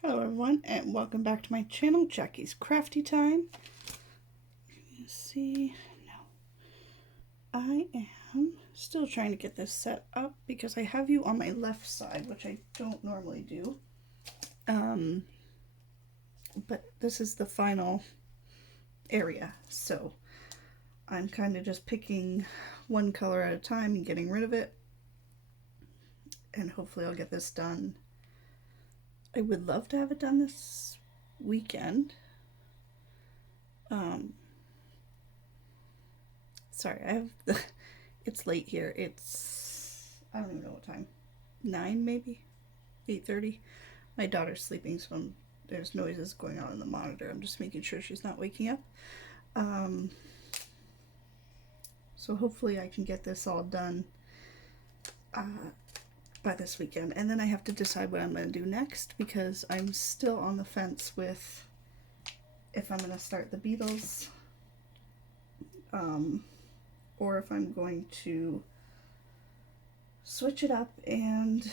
Hello everyone and welcome back to my channel, Jackie's Crafty Time. Let's see, no, I am still trying to get this set up because I have you on my left side, which I don't normally do. But this is the final area, so I'm kind of just picking one color at a time and getting rid of it, and hopefully I'll get this done. I would love to have it done this weekend. Sorry, I have the, it's late here. It's, I don't even know what time, 9 maybe, 8:30. My daughter's sleeping, so there's noises going on in the monitor. I'm just making sure she's not waking up. So hopefully I can get this all done by this weekend, and then I have to decide what I'm going to do next because I'm still on the fence with if I'm going to start the Beatles or if I'm going to switch it up and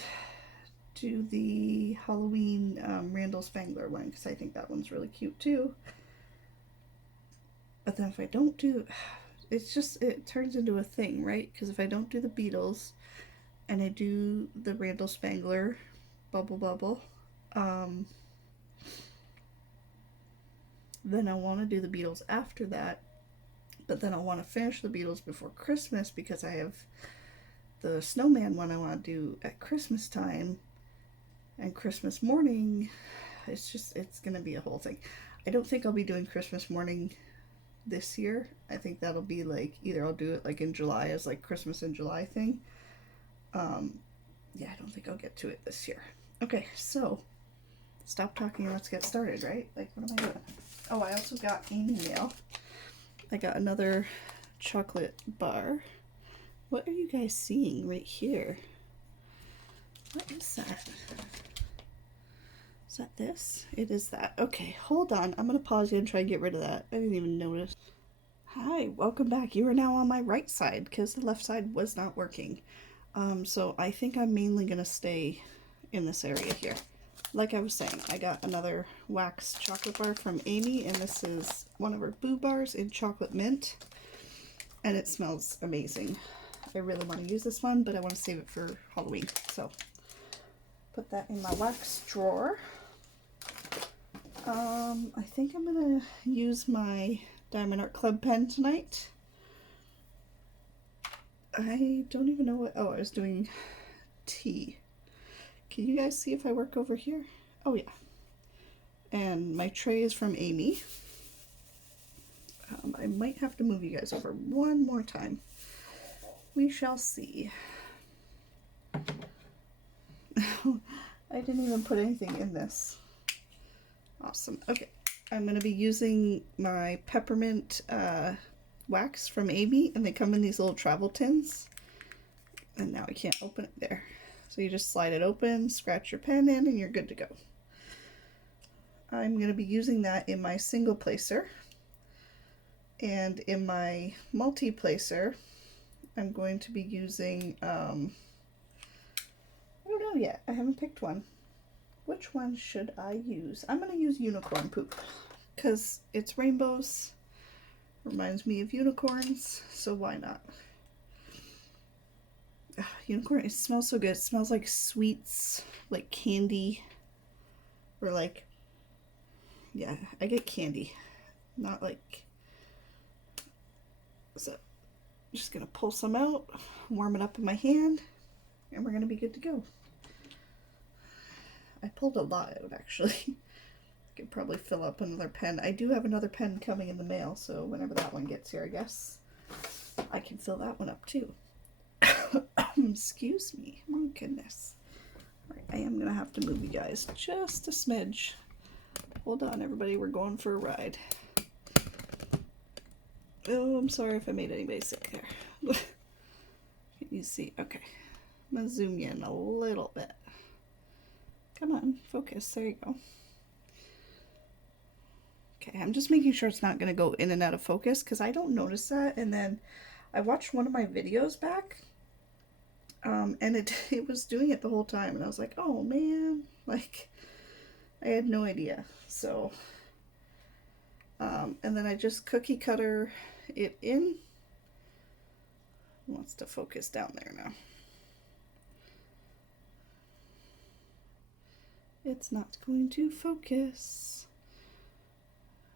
do the Halloween Randall Spangler one, because I think that one's really cute too. But then if I don't do, it turns into a thing, right? Because if I don't do the Beatles and I do the Randall Spangler Bubble Bubble, then I want to do the Beatles after that, but then I want to finish the Beatles before Christmas because I have the snowman one I want to do at Christmas time and Christmas morning. It's gonna be a whole thing. I don't think I'll be doing Christmas morning this year. I think that'll be like, either I'll do it like in July as like Christmas in July thing. Yeah, I don't think I'll get to it this year. Okay, so stop talking and let's get started, right? Like, what am I doing? Oh, I also got Amy mail. I got another chocolate bar. What are you guys seeing right here? What is that? Is that this? It is that. Okay, hold on. I'm going to pause you and try and get rid of that. I didn't even notice. Hi, welcome back. You are now on my right side because the left side was not working. So I think I'm mainly going to stay in this area here. Like I was saying, I got another wax chocolate bar from Amy, and this is one of her Boo Bars in chocolate mint, and it smells amazing. I really want to use this one, but I want to save it for Halloween, so put that in my wax drawer. I think I'm going to use my Diamond Art Club pen tonight. I don't even know what, oh, I was doing tea. Can you guys see if I work over here? Oh yeah. And my tray is from Amy. I might have to move you guys over one more time. We shall see. I didn't even put anything in this. Awesome. Okay. I'm going to be using my peppermint wax from Amy, and they come in these little travel tins. And now I can't open it there. So you just slide it open, scratch your pen in, and you're good to go. I'm going to be using that in my single placer. And in my multi-placer, I'm going to be using, I don't know yet. I haven't picked one. Which one should I use? I'm going to use unicorn poop because it's rainbows. Reminds me of unicorns, so why not? Unicorn, it smells so good. It smells like sweets, like candy, or like, yeah, I get candy, not like, so I'm just gonna pull some out, warm it up in my hand, and we're gonna be good to go. I pulled a lot out, actually. I could probably fill up another pen. I do have another pen coming in the mail, so whenever that one gets here, I guess I can fill that one up too. Excuse me. My goodness. All right, I am going to have to move you guys just a smidge. Hold on, everybody. We're going for a ride. Oh, I'm sorry if I made anybody sick there. Can you see? Okay. I'm going to zoom you in a little bit. Come on, focus. There you go. Okay, I'm just making sure it's not going to go in and out of focus because I don't notice that. And then I watched one of my videos back. And it was doing it the whole time, and I was like, oh man, like, I had no idea. So, and then I just cookie cutter it in. It wants to focus down there now. It's not going to focus.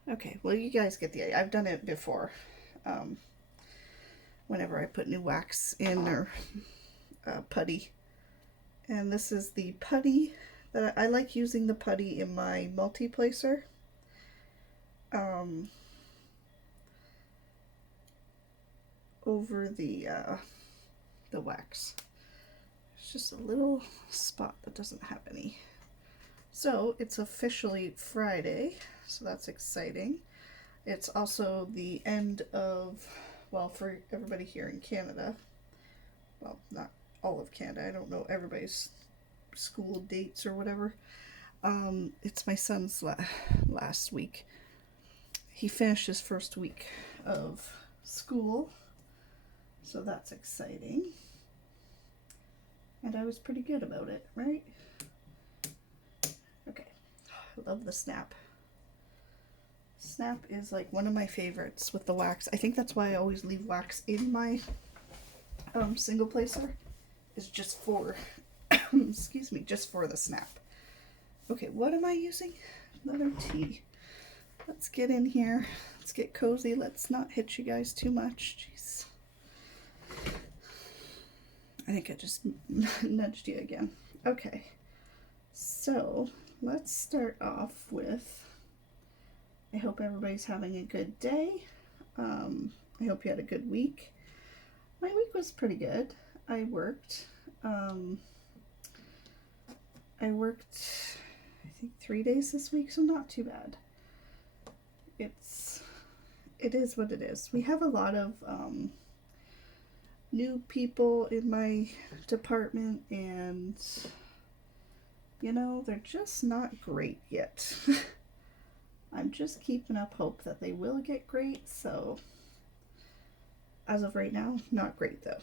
Okay, well, you guys get the idea. I've done it before. Whenever I put new wax in or putty. And this is the putty that I like using the putty in my multi-placer. Over the wax. It's just a little spot that doesn't have any. So it's officially Friday, so that's exciting. It's also the end of, well, for everybody here in Canada, well, not all of Canada, I don't know everybody's school dates or whatever. It's my son's last week. He finished his first week of school, so that's exciting. And I was pretty good about it, right? Okay, I love the snap. Snap is like one of my favorites with the wax. I think that's why I always leave wax in my single placer, is just for excuse me, just for the snap. Okay, what am I using? Letter T. Let's get in here. Let's get cozy. Let's not hit you guys too much. Jeez. I think I just nudged you again. Okay, so let's start off with, I hope everybody's having a good day. I hope you had a good week. My week was pretty good. I worked, I think 3 days this week, so not too bad. It is what it is. We have a lot of new people in my department, and you know, they're just not great yet. I'm just keeping up hope that they will get great, so as of right now, not great though.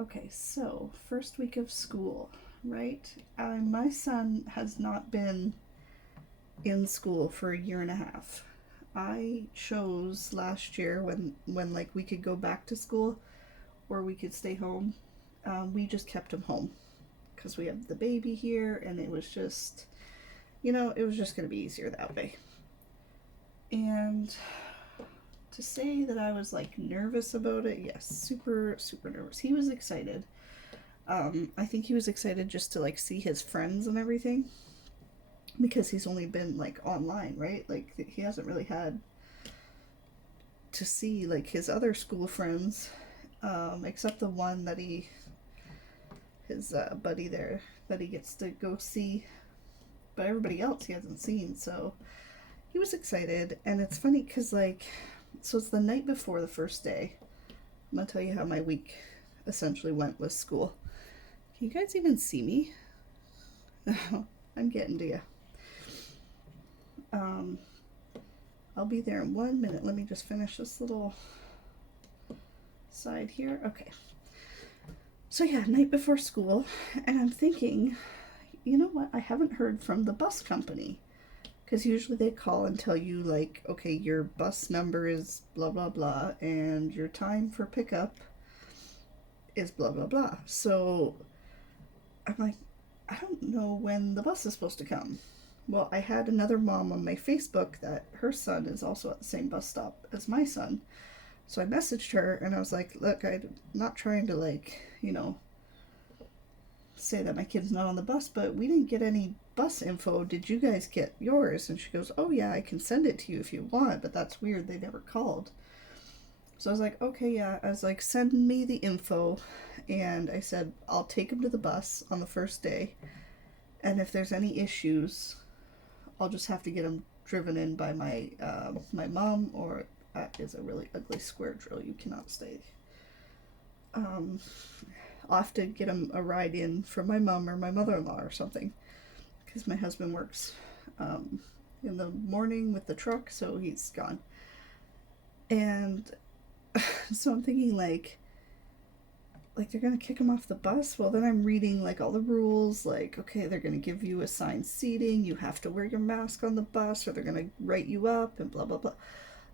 Okay, so first week of school, right? My son has not been in school for 1.5 years. I chose last year when like we could go back to school or we could stay home. We just kept him home because we have the baby here, and it was just, you know, it was just going to be easier that way. And to say that I was like nervous about it, yes, super, super nervous. He was excited. I think he was excited just to like see his friends and everything, because he's only been like online, right? Like he hasn't really had to see like his other school friends, except the one that his buddy there that he gets to go see, but everybody else he hasn't seen. So he was excited. And it's funny because like, so it's the night before the first day. I'm gonna tell you how my week essentially went with school. Can you guys even see me? I'm getting to you. I'll be there in 1 minute. Let me just finish this little side here. Okay. So yeah, night before school, and I'm thinking, you know what? I haven't heard from the bus company, because usually they call and tell you like, okay, your bus number is blah blah blah, and your time for pickup is blah blah blah. So I'm like, I don't know when the bus is supposed to come. Well, I had another mom on my Facebook that her son is also at the same bus stop as my son. So I messaged her and I was like, look, I'm not trying to like, you know, say that my kid's not on the bus, but we didn't get any bus info. Did you guys get yours? And she goes, oh yeah, I can send it to you if you want, but that's weird. They never called. So I was like, okay, yeah. I was like, send me the info. And I said, I'll take him to the bus on the first day. And if there's any issues, I'll just have to get him driven in by my mom, or that is a really ugly square drill. You cannot stay. I'll have to get him a ride in from my mom or my mother-in-law or something, because my husband works in the morning with the truck, so he's gone. And so I'm thinking like, like, they're gonna kick him off the bus. Well, then I'm reading like all the rules, like, okay, they're gonna give you assigned seating, you have to wear your mask on the bus, or they're gonna write you up, and blah blah blah.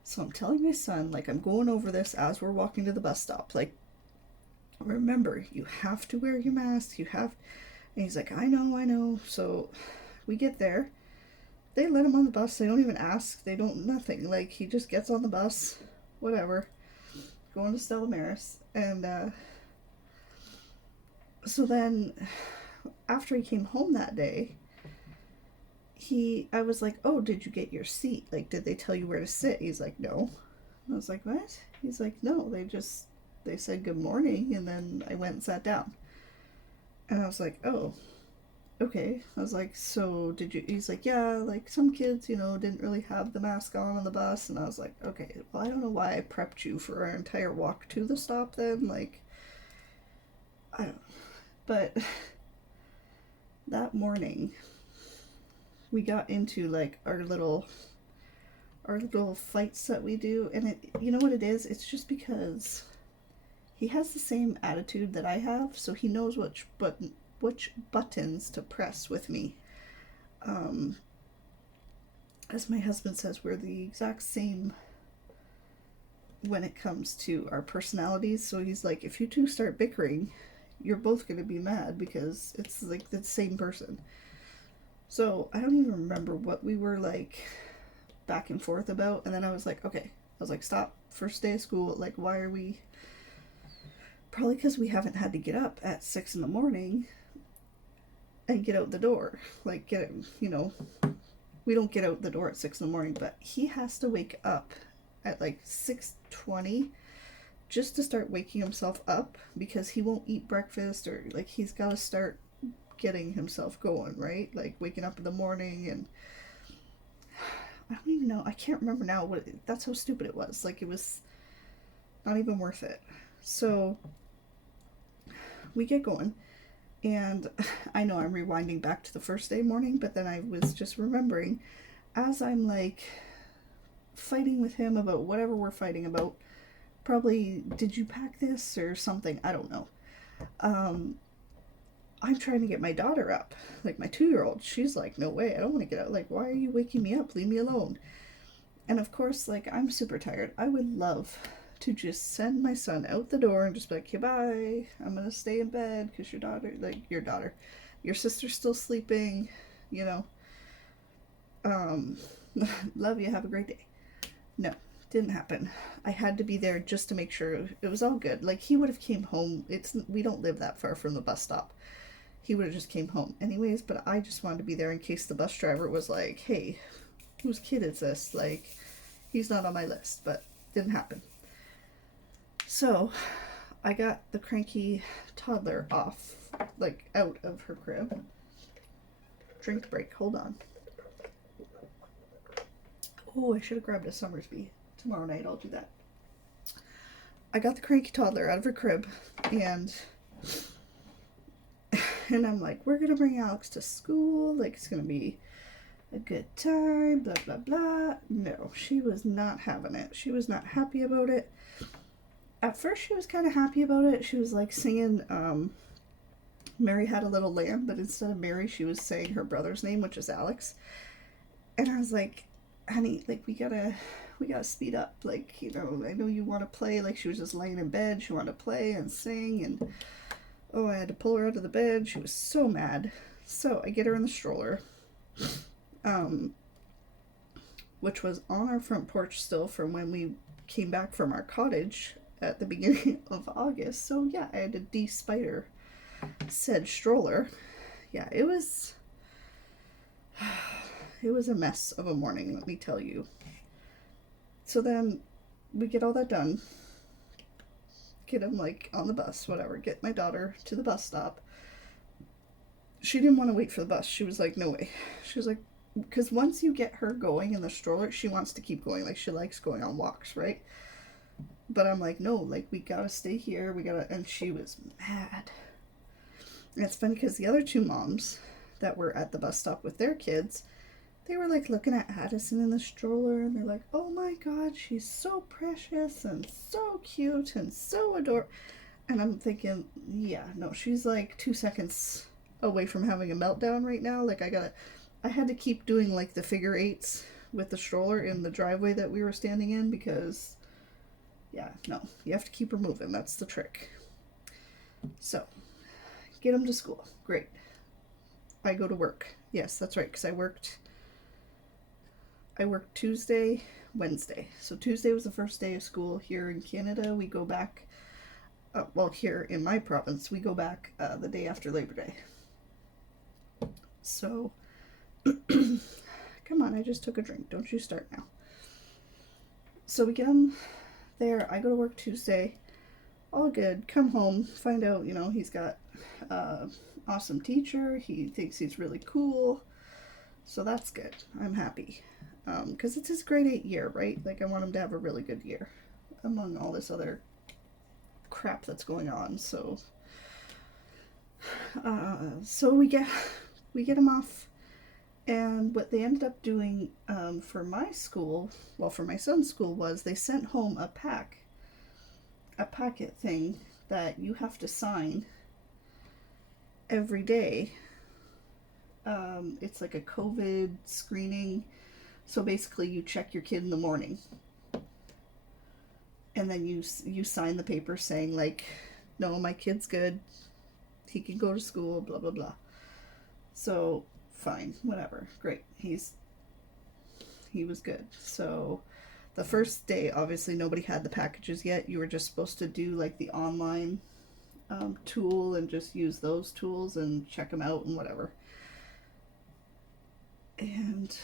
So I'm telling my son, like, I'm going over this as we're walking to the bus stop, like, remember, you have to wear your mask, you have. And he's like, I know, I know. So we get there, they let him on the bus, they don't even ask, they don't, nothing, like, he just gets on the bus, whatever, going to Stella Maris. And so then after he came home that day, I was like, oh, did you get your seat? Like, did they tell you where to sit? He's like, no. And I was like, what? He's like, no, they said good morning, and then I went and sat down. And I was like, oh, okay. I was like, so did you? He's like, yeah, like, some kids, didn't really have the mask on the bus. And I was like, okay, well, I don't know why I prepped you for our entire walk to the stop then. Like, I don't know. But that morning, we got into like our little fights that we do, and you know what it is? It's just because he has the same attitude that I have, so he knows which buttons to press with me. As my husband says, we're the exact same when it comes to our personalities. So he's like, if you two start bickering, you're both going to be mad because it's like the same person. So I don't even remember what we were like back and forth about. And then I was like, okay. I was like, stop. First day of school. Like, why are we... Probably because we haven't had to get up at 6 in the morning and get out the door. Like, we don't get out the door at 6 in the morning, but he has to wake up at like 6:20 just to start waking himself up because he won't eat breakfast, or like he's got to start getting himself going, right? Like waking up in the morning. And I don't even know, I can't remember now that's how stupid it was. Like, it was not even worth it. So we get going, and I know I'm rewinding back to the first day morning, but then I was just remembering as I'm like fighting with him about whatever we're fighting about, probably, did you pack this or something, I don't know. I'm trying to get my daughter up, like my 2-year-old. She's like, no way, I don't want to get out. Like, why are you waking me up? Leave me alone. And of course, like, I'm super tired. I would love to just send my son out the door and just be like, okay, bye. I'm going to stay in bed because your sister's still sleeping, love you, have a great day. No, didn't happen. I had to be there just to make sure it was all good. Like, he would have came home. We don't live that far from the bus stop. He would have just came home anyways, but I just wanted to be there in case the bus driver was like, hey, whose kid is this? Like, he's not on my list, but didn't happen. So I got the cranky toddler off, like, out of her crib. Drink break, hold on. Oh, I should have grabbed a Summersby. Tomorrow night I'll do that. I got the cranky toddler out of her crib, and I'm like, we're gonna bring Alex to school, like, it's gonna be a good time, blah blah blah. No, she was not having it. She was not happy about it. At first she was kind of happy about it. She was like singing Mary Had a Little Lamb, but instead of Mary she was saying her brother's name, which is Alex. And I was like, honey, like, we gotta speed up, like, I know you want to play. Like, she was just laying in bed, she wanted to play and sing, and I had to pull her out of the bed. She was so mad. So I get her in the stroller, which was on our front porch still from when we came back from our cottage at the beginning of August. So yeah, I had to de-spider said stroller. Yeah, it was a mess of a morning, let me tell you. So then we get all that done, get him like on the bus, whatever, get my daughter to the bus stop. She didn't want to wait for the bus. She was like, no way. She was like, because once you get her going in the stroller, she wants to keep going. Like, she likes going on walks, right? But I'm like, no, like, we gotta stay here. And she was mad. And it's funny because the other two moms that were at the bus stop with their kids, they were like looking at Addison in the stroller, and they're like, oh my god, she's so precious and so cute and so adorable. And I'm thinking, yeah, no, she's like 2 seconds away from having a meltdown right now. Like, I had to keep doing like the figure eights with the stroller in the driveway that we were standing in because, yeah, no, you have to keep her moving. That's the trick. So, get them to school. Great. I go to work. Yes, that's right, because I worked Tuesday, Wednesday. So Tuesday was the first day of school here in Canada. We go back, well, here in my province, we go back the day after Labor Day. So, come on, I just took a drink. Don't you start now. So we get them there. I go to work Tuesday. All good. Come home, find out, he's got awesome teacher. He thinks he's really cool. So that's good. I'm happy. Because it's his grade 8 year, right? Like, I want him to have a really good year among all this other crap that's going on. So, so we get him off. And what they ended up doing for my school, well, for my son's school, was they sent home a packet thing that you have to sign every day. It's like a COVID screening. So basically, you check your kid in the morning, and then you sign the paper saying like, no, my kid's good. He can go to school. Blah blah blah. So fine, whatever, great. He was good. So the first day, obviously, nobody had the packages yet. You were just supposed to do like the online tool and just use those tools and check them out and whatever. And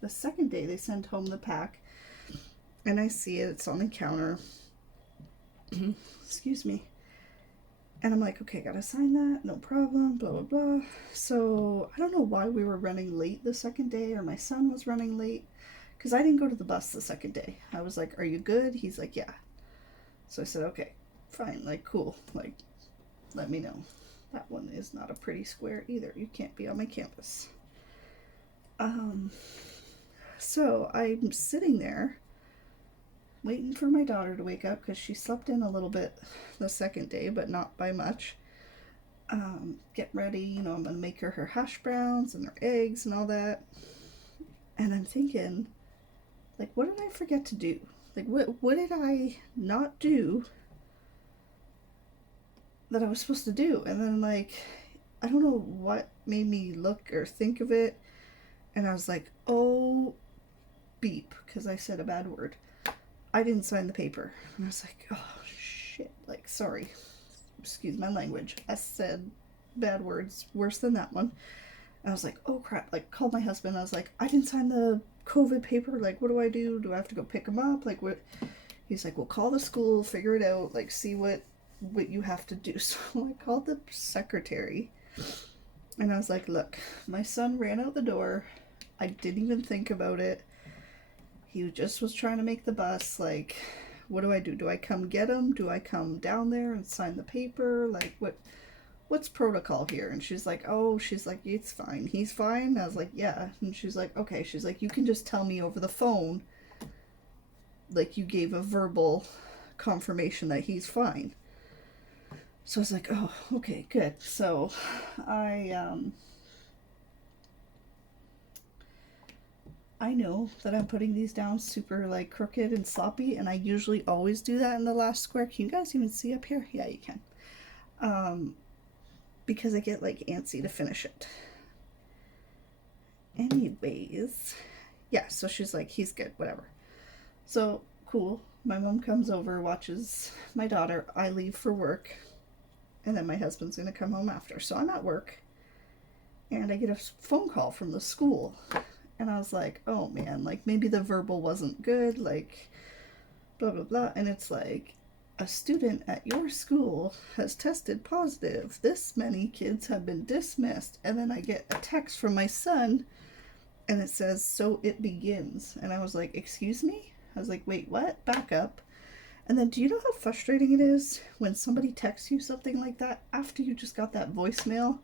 the second day, they sent home the pack, and I see it. It's on the counter. Excuse me. And I'm like, okay, gotta sign that. No problem. Blah, blah, blah. So I don't know why we were running late the second day, or my son was running late, because I didn't go to the bus the second day. I was like, are you good? He's like, yeah. So I said, okay, fine. Like, cool. Like, let me know. That one is not a pretty square either. You can't be on my campus. So I'm sitting there waiting for my daughter to wake up because she slept in a little bit the second day, but not by much. Get ready, I'm going to make her hash browns and her eggs and all that. And I'm thinking, like, what did I forget to do? Like, what did I not do that I was supposed to do? And then, like, I don't know what made me look or think of it. And I was like, oh, beep, because I said a bad word. I didn't sign the paper. And I was like, oh, shit. Like, sorry. Excuse my language. I said bad words worse than that one. And I was like, oh, crap. Like, called my husband. I was like, I didn't sign the COVID paper. Like, what do I do? Do I have to go pick him up? Like, what? He's like, well, call the school, figure it out. Like, see what you have to do. So I called the secretary. And I was like, look, my son ran out the door. I didn't even think about it. He just was trying to make the bus. Like, what do I do? Do I come get him? Do I come down there and sign the paper? Like, what's protocol here? And she's like, it's fine. He's fine? I was like, yeah. And she's like, okay. She's like, you can just tell me over the phone, like, you gave a verbal confirmation that he's fine. So I was like, oh, okay, good. So I know that I'm putting these down super, like, crooked and sloppy, and I usually always do that in the last square. Can you guys even see up here? Yeah, you can. Because I get, like, antsy to finish it. Anyways, yeah, so she's like, he's good, whatever. So, cool. My mom comes over, watches my daughter. I leave for work, and then my husband's going to come home after. So I'm at work, and I get a phone call from the school. And I was like, oh man, like, maybe the verbal wasn't good, like, blah, blah, blah. And it's like, a student at your school has tested positive. This many kids have been dismissed. And then I get a text from my son, and it says, so it begins. And I was like, excuse me? I was like, wait, what? Back up. And then, do you know how frustrating it is when somebody texts you something like that after you just got that voicemail?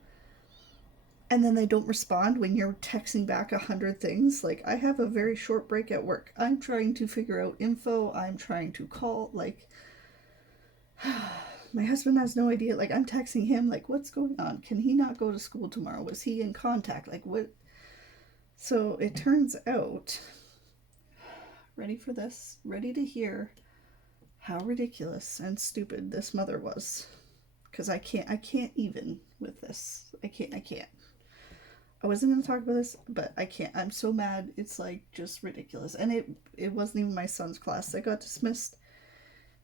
And then they don't respond when you're texting back 100 things. Like, I have a very short break at work. I'm trying to figure out info. I'm trying to call. Like, my husband has no idea. Like, I'm texting him, like, what's going on? Can he not go to school tomorrow? Was he in contact? Like, what? So it turns out, ready for this? Ready to hear how ridiculous and stupid this mother was. Because I can't even with this. I can't. I wasn't going to talk about this, but I can't. I'm so mad. It's like just ridiculous. And it wasn't even my son's class that got dismissed.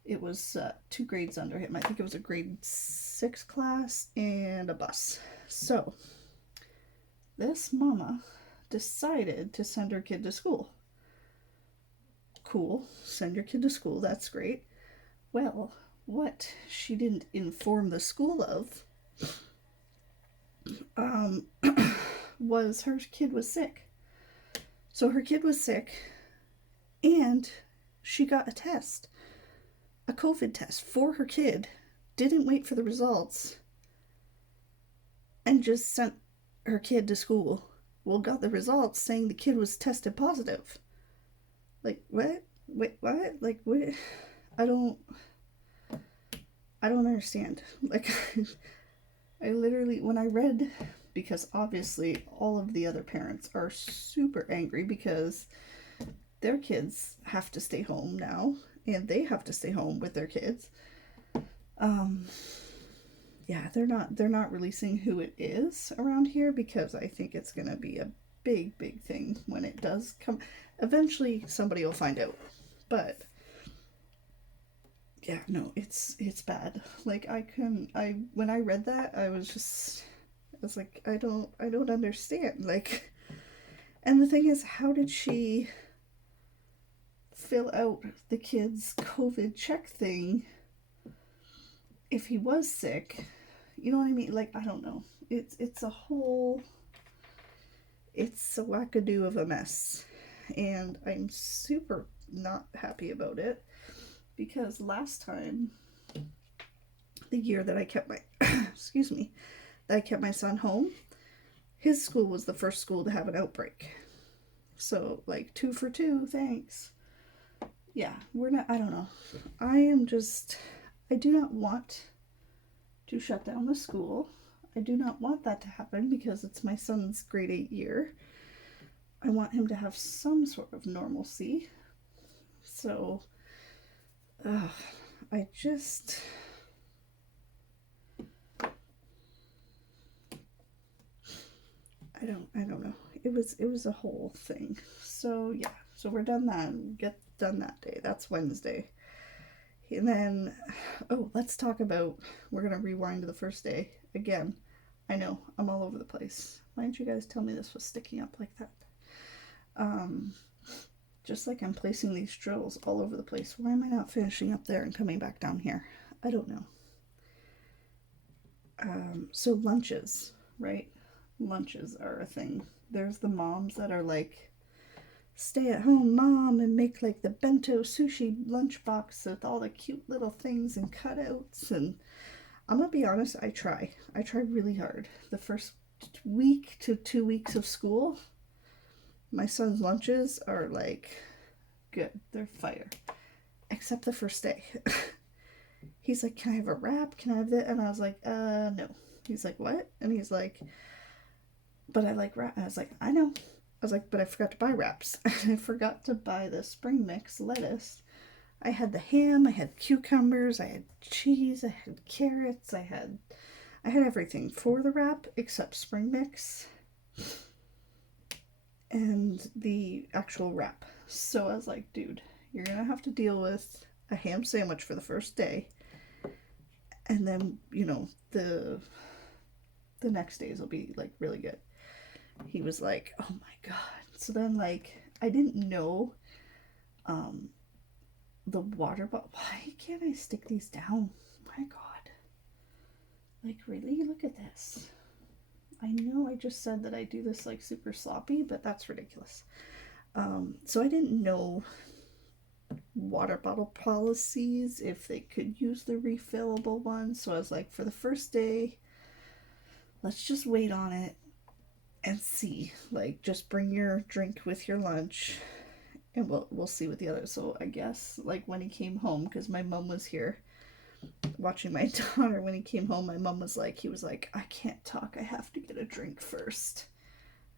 It was 2 grades under him. I think it was a grade 6 class and a bus. So this mama decided to send her kid to school. Cool. Send your kid to school. That's great. Well, what she didn't inform the school of um, was her kid was sick. So her kid was sick, and she got a test, a COVID test for her kid, didn't wait for the results, and just sent her kid to school. Well, got the results saying the kid was tested positive. Like, what? Wait, what? Like, what? I don't understand. Like, I literally, when I read, because obviously all of the other parents are super angry because their kids have to stay home now, and they have to stay home with their kids. Yeah, they're not releasing who it is around here because I think it's gonna be a big thing when it does come. Eventually, somebody will find out, but yeah, no, it's bad. Like, when I read that, I was like, I don't understand. Like, and the thing is, how did she fill out the kid's COVID check thing if he was sick? You know what I mean? Like, I don't know. It's a wackadoo of a mess, and I'm super not happy about it because last time, the year that I kept my excuse me, that I kept my son home, his school was the first school to have an outbreak. So, like, 2 for 2, thanks. Yeah, we're not, I don't know. I do not want to shut down the school. I do not want that to happen because it's my son's grade 8 year. I want him to have some sort of normalcy. So, I just, I don't know. It was a whole thing. So yeah, so we're done that. Get done that day. That's Wednesday. And then, oh, let's talk about, we're gonna rewind to the first day again. I know, I'm all over the place. Why didn't you guys tell me this was sticking up like that? Just like I'm placing these drills all over the place. Why am I not finishing up there and coming back down here? I don't know. So lunches, right? Lunches are a thing. There's the moms that are like, stay at home mom, and make like the bento sushi lunchbox with all the cute little things and cutouts. And I'm gonna be honest, I try really hard. The first week to 2 weeks of school, my son's lunches are like good, they're fire, except the first day. He's like, can I have a wrap, can I have that? And I was like, no. He's like, what? And he's like, but I like wrap. I was like, I know. I was like, but I forgot to buy wraps. I forgot to buy the spring mix lettuce. I had the ham, I had cucumbers, I had cheese, I had carrots, I had everything for the wrap except spring mix and the actual wrap. So I was like, dude, you're gonna have to deal with a ham sandwich for the first day, and then, you know, the next days will be like really good. He was like, oh my god. So then, like, I didn't know the water bottle. Why can't I stick these down? My god. Like, really? Look at this. I know I just said that I do this like super sloppy, but that's ridiculous. So I didn't know water bottle policies, if they could use the refillable one. So I was like, for the first day, let's just wait on it and see. Like, just bring your drink with your lunch, and we'll see what the others. So I guess, like, when he came home, because my mom was here, watching my daughter when he came home. My mom was like, he was like, I can't talk. I have to get a drink first.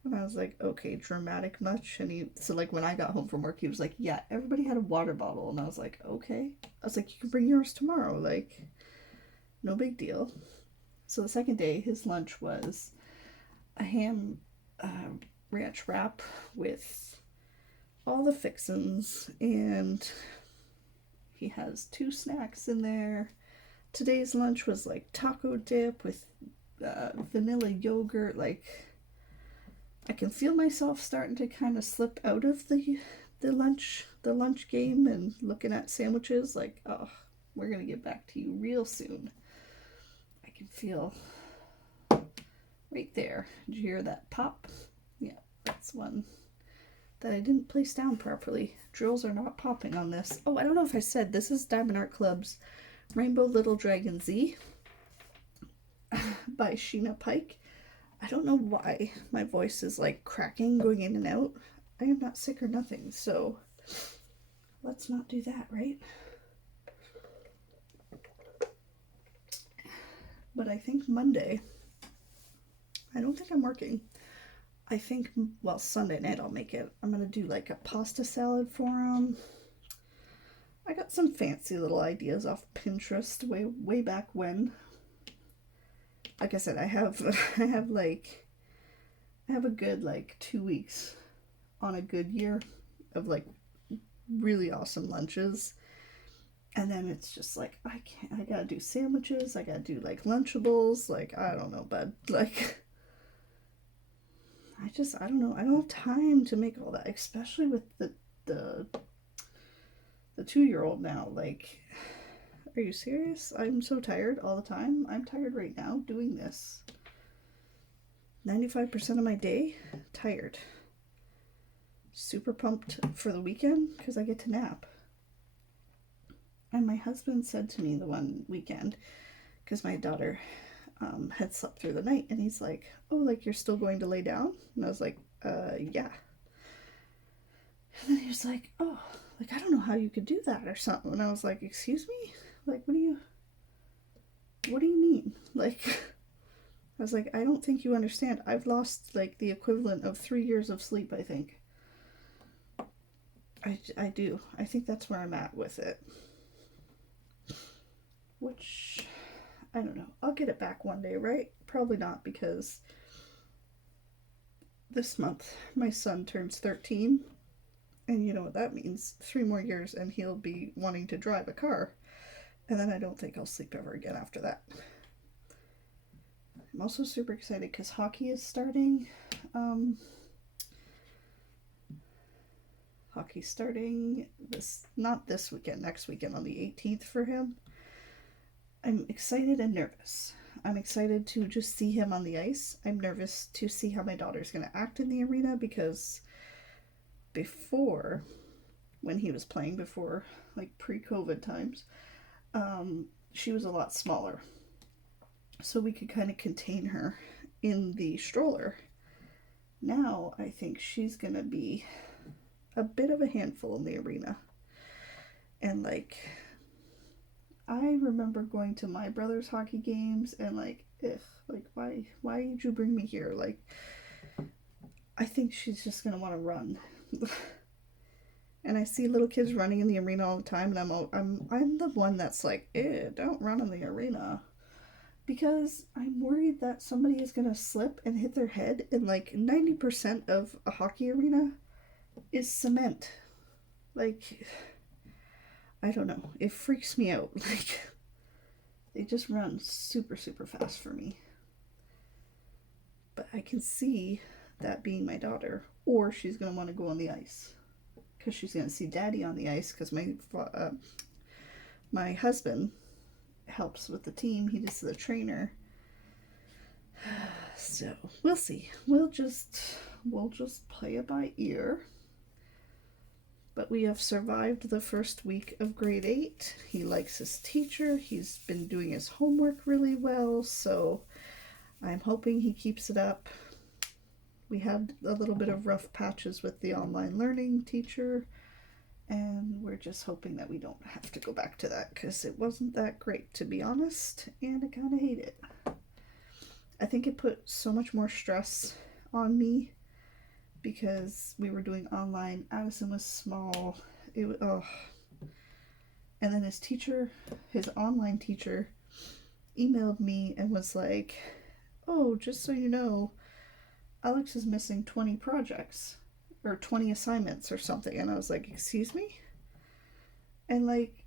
And I was like, okay, dramatic much? And so like when I got home from work, he was like, yeah, everybody had a water bottle. And I was like, okay. I was like, you can bring yours tomorrow. Like, no big deal. So the second day, his lunch was a ham ranch wrap with all the fixins, and he has 2 snacks in there. Today's lunch was like taco dip with vanilla yogurt. Like, I can feel myself starting to kind of slip out of the lunch game and looking at sandwiches. Like, oh, we're gonna get back to you real soon. I can feel right there. Did you hear that pop? Yeah, that's one that I didn't place down properly. Drills are not popping on this. Oh, I don't know if I said this is Diamond Art Club's Rainbow Little Dragon Z by Sheena Pike. I don't know why my voice is like cracking, going in and out. I am not sick or nothing, so let's not do that, right? But I think Monday, I don't think I'm working. I think, well, Sunday night I'll make it. I'm going to do like a pasta salad for him. I got some fancy little ideas off Pinterest way back when. Like I said, I have a good like 2 weeks on a good year of like really awesome lunches. And then it's just like, I gotta do sandwiches, I gotta do like Lunchables, like, I don't know, bud. Like, I don't know, I don't have time to make all that, especially with the 2-year-old now. Like, are you serious? I'm so tired all the time. I'm tired right now doing this. 95% of my day, tired. Super pumped for the weekend because I get to nap. And my husband said to me the one weekend, because my daughter had slept through the night, and he's like, oh, like, you're still going to lay down? And I was like, yeah. And then he was like, oh, like, I don't know how you could do that or something. And I was like, excuse me? Like, what do you mean? Like, I was like, I don't think you understand. I've lost, like, the equivalent of 3 years of sleep, I think. I do. I think that's where I'm at with it. Which, I don't know. I'll get it back one day, right? Probably not, because this month my son turns 13. And you know what that means. 3 more years and he'll be wanting to drive a car. And then I don't think I'll sleep ever again after that. I'm also super excited because hockey is starting. Hockey's starting not this weekend, next weekend on the 18th for him. I'm excited and nervous. I'm excited to just see him on the ice. I'm nervous to see how my daughter's going to act in the arena, because before, when he was playing, before like pre-COVID times, she was a lot smaller, so we could kind of contain her in the stroller. Now I think she's gonna be a bit of a handful in the arena. And like, I remember going to my brother's hockey games and like, why did you bring me here? Like, I think she's just gonna want to run. And I see little kids running in the arena all the time, and I'm the one that's like, don't run in the arena, because I'm worried that somebody is gonna slip and hit their head, and like 90% of a hockey arena is cement. Like, I don't know, it freaks me out. Like, they just run super, super fast for me. But I can see that being my daughter, or she's gonna want to go on the ice, because she's going to see daddy on the ice, because my husband helps with the team. He is the trainer. So we'll see. We'll just play it by ear. But we have survived the first week of grade 8. He likes his teacher. He's been doing his homework really well, so I'm hoping he keeps it up. We had a little bit of rough patches with the online learning teacher, And we're just hoping that we don't have to go back to that because it wasn't that great, to be honest, and I kind of hate it. I think it put so much more stress on me because we were doing online. Addison was small. It was, oh. And then his online teacher, emailed me and was like, "Oh, just so you know, Alex is missing 20 projects or 20 assignments or something." And I was like, "Excuse me?" And like,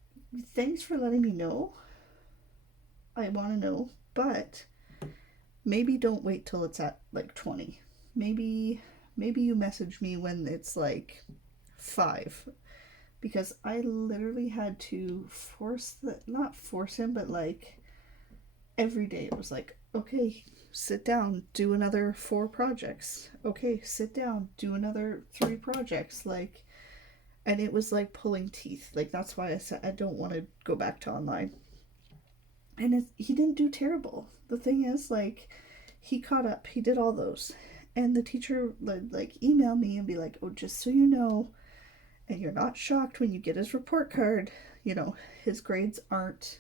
thanks for letting me know. I want to know, but maybe don't wait till it's at like 20. Maybe you message me when it's like 5, because I literally had to not force him, but like every day it was like, "Okay, sit down, do another 4 projects. Okay, sit down, do another 3 projects." Like, and it was like pulling teeth. Like, that's why I said I don't want to go back to online. And he didn't do terrible. The thing is, like, he caught up, he did all those, and the teacher would like email me and be like, "Oh, just so you know, and you're not shocked when you get his report card, his grades aren't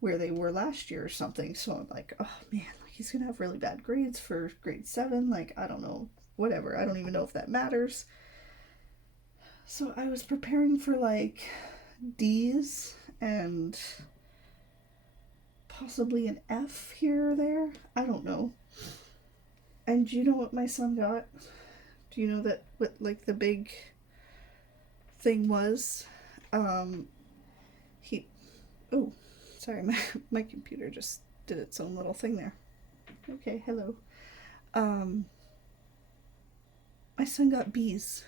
where they were last year or something." So I'm like, "Oh man, like, he's gonna have really bad grades for grade 7. Like, I don't know, whatever. I don't even know if that matters." So I was preparing for like D's and possibly an F here or there. I don't know. And do you know what my son got? Do you know what like the big thing was? He Oh, sorry, my computer just did its own little thing there. Okay, hello. Um my son got B's.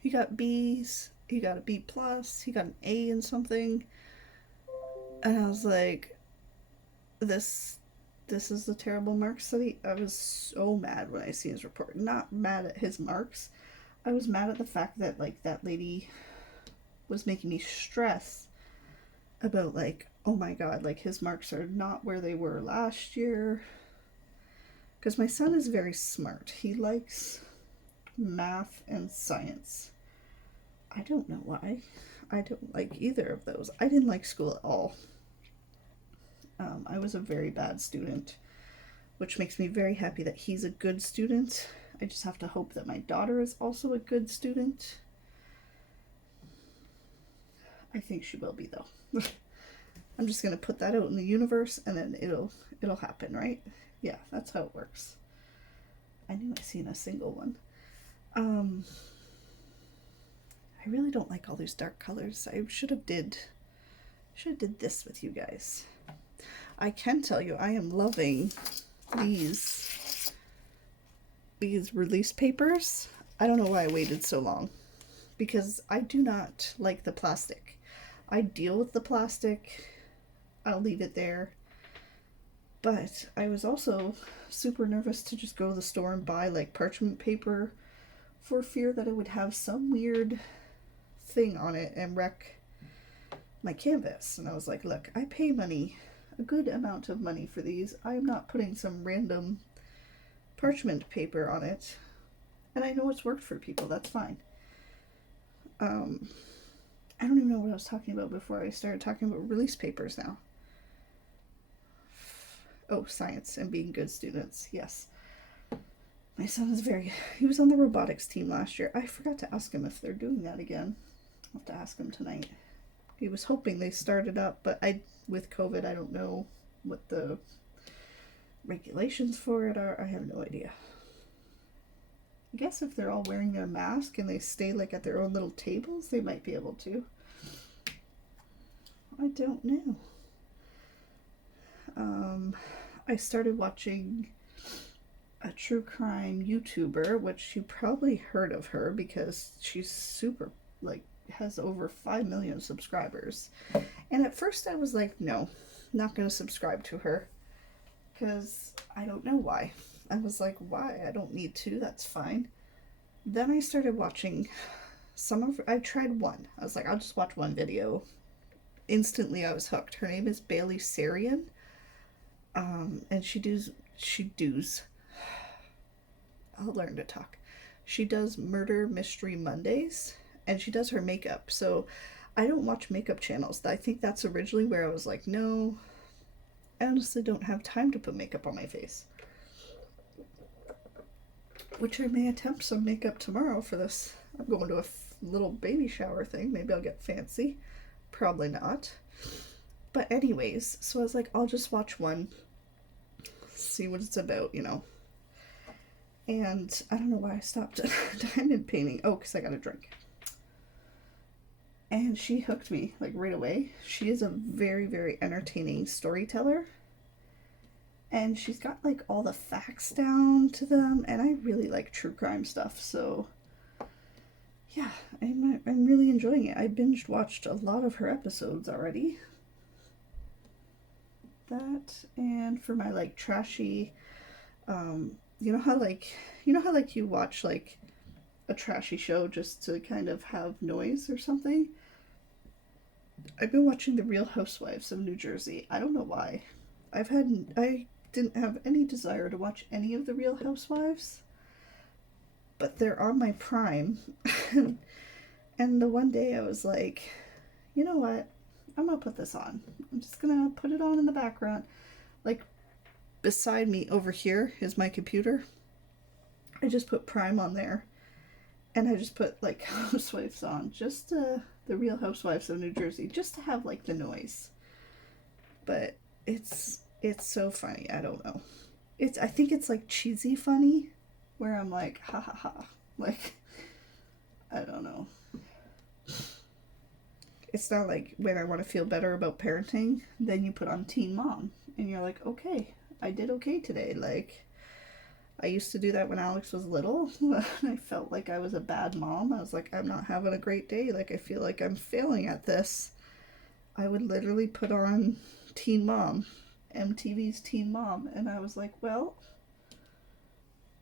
He got B's, he got a B plus, he got an A in something. And I was like, this is the terrible marks that I was so mad when I see his report. Not mad at his marks. I was mad at the fact that like that lady was making me stress about like, oh my god, like his marks are not where they were last year. Because my son is very smart. He likes math and science. I don't know why. I don't like either of those. I didn't like school at all. I was a very bad student, which makes me very happy that he's a good student. I just have to hope that my daughter is also a good student. I think she will be, though. I'm just gonna put that out in the universe, and then it'll happen, right? Yeah, that's how it works. I knew I seen a single one. I really don't like all these dark colors. I should have did this with you guys. I can tell you I am loving these release papers. I don't know why I waited so long, because I do not like the plastic. I deal with the plastic. I'll leave it there. But I was also super nervous to just go to the store and buy like parchment paper for fear that it would have some weird thing on it and wreck my canvas. And I was like, look, I pay money, a good amount of money for these. I am not putting some random parchment paper on it. And I know it's worked for people, that's fine. I don't even know what I was talking about before I started talking about release papers now. Oh, science and being good students, yes. My son is he was on the robotics team last year. I forgot to ask him if they're doing that again. I'll have to ask him tonight. He was hoping they started up, but with COVID, I don't know what the regulations for it are. I have no idea. I guess if they're all wearing their mask and they stay like at their own little tables, they might be able to. I don't know. I started watching a true crime YouTuber, which you probably heard of her because she's super, like, has over 5 million subscribers. And at first I was like, no, not going to subscribe to her, because I don't know why. I was like, why? I don't need to, that's fine. Then I started watching I tried one. I was like, I'll just watch one video. Instantly I was hooked. Her name is Bailey Sarian. And she does, I'll learn to talk. She does Murder Mystery Mondays, and she does her makeup. So I don't watch makeup channels. I think that's originally where I was like, no, I honestly don't have time to put makeup on my face. Which I may attempt some makeup tomorrow for this. I'm going to a little baby shower thing. Maybe I'll get fancy. Probably not. But anyways, so I was like, I'll just watch one, see what it's about, you know. And I don't know why I stopped diamond painting. Oh, because I got a drink. And she hooked me, like, right away. She is a very, very entertaining storyteller. And she's got, like, all the facts down to them. And I really like true crime stuff, so yeah, I'm really enjoying it. I binge watched a lot of her episodes already. That, and for my, like, trashy, you know how you watch, like, a trashy show just to kind of have noise or something? I've been watching The Real Housewives of New Jersey. I don't know why. I didn't have any desire to watch any of The Real Housewives, but they're on my Prime. And the one day I was like, you know what? I'm gonna put this on. I'm just gonna put it on in the background. Like, beside me over here is my computer. I just put Prime on there. And I just put, like, Housewives on. Just The Real Housewives of New Jersey. Just to have, like, the noise. But it's so funny. I don't know. I think it's, like, cheesy funny. Where I'm like, ha ha ha. Like, I don't know. It's not like when I want to feel better about parenting, then you put on Teen Mom. And you're like, okay, I did okay today. Like, I used to do that when Alex was little. I felt like I was a bad mom. I was like, I'm not having a great day. Like, I feel like I'm failing at this. I would literally put on Teen Mom, MTV's Teen Mom. And I was like, well,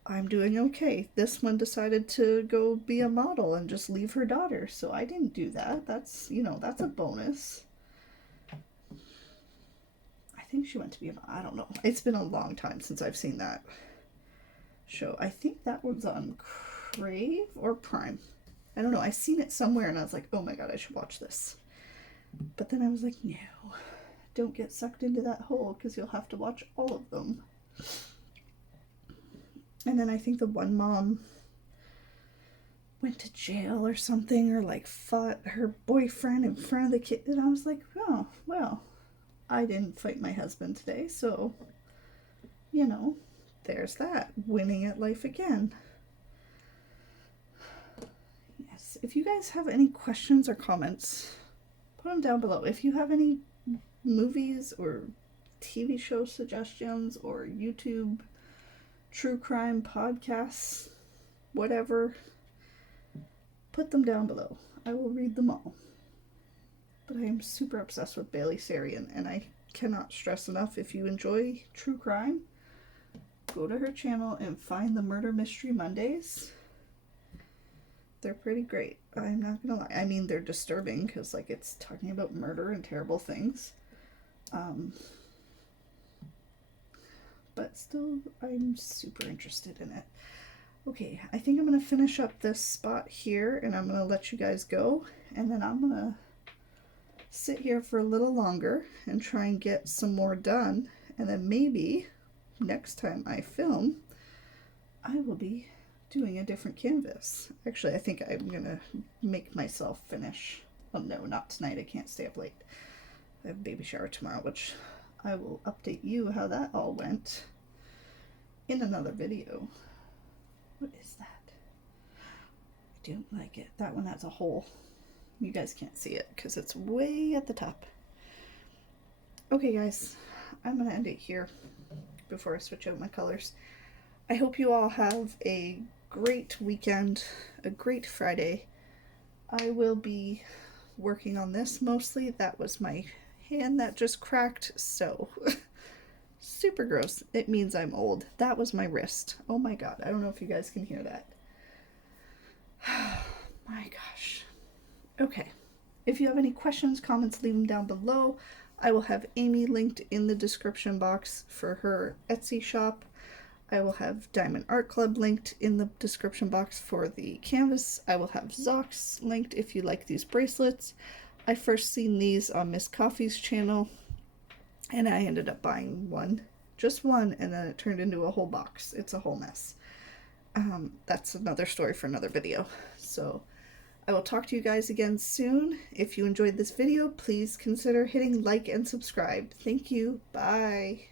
I'm doing okay. This one decided to go be a model and just leave her daughter. So I didn't do that. That's a bonus. I think she went to be a model. I don't know. It's been a long time since I've seen that show. I think that one's on Crave or Prime. I don't know. I seen it somewhere and I was like, oh my god, I should watch this. But then I was like, no. Don't get sucked into that hole because you'll have to watch all of them. And then I think the one mom went to jail or something, or like fought her boyfriend in front of the kid. And I was like, oh, well, I didn't fight my husband today, so, you know, there's that. Winning at life again. Yes, if you guys have any questions or comments, put them down below. If you have any movies or TV show suggestions or YouTube true crime podcasts, whatever, put them down below. I will read them all. But I am super obsessed with Bailey Sarian, and I cannot stress enough, if you enjoy true crime, go to her channel and find the Murder Mystery Mondays. They're pretty great. I'm not gonna lie. I mean, they're disturbing because, like, it's talking about murder and terrible things. But still, I'm super interested in it. Okay, I think I'm going to finish up this spot here, and I'm going to let you guys go, and then I'm going to sit here for a little longer and try and get some more done, and then maybe next time I film, I will be doing a different canvas. Actually, I think I'm going to make myself finish. Oh no, not tonight. I can't stay up late. I have a baby shower tomorrow, which I will update you how that all went in another video. What is that? I don't like it. That one has a hole. You guys can't see it because it's way at the top. Okay, guys, I'm going to end it here before I switch out my colors. I hope you all have a great weekend, a great Friday. I will be working on this mostly. That was my hand that just cracked, so super gross. It means I'm old. That was my wrist. Oh my god. I don't know if you guys can hear that. My gosh. Okay. If you have any questions, comments, leave them down below. I will have Amy linked in the description box for her Etsy shop. I will have Diamond Art Club linked in the description box for the canvas. I will have Zox linked if you like these bracelets. I first seen these on Miss Coffee's channel, and I ended up buying one. Just one, and then it turned into a whole box. It's a whole mess. That's another story for another video. So I will talk to you guys again soon. If you enjoyed this video, please consider hitting like and subscribe. Thank you. Bye.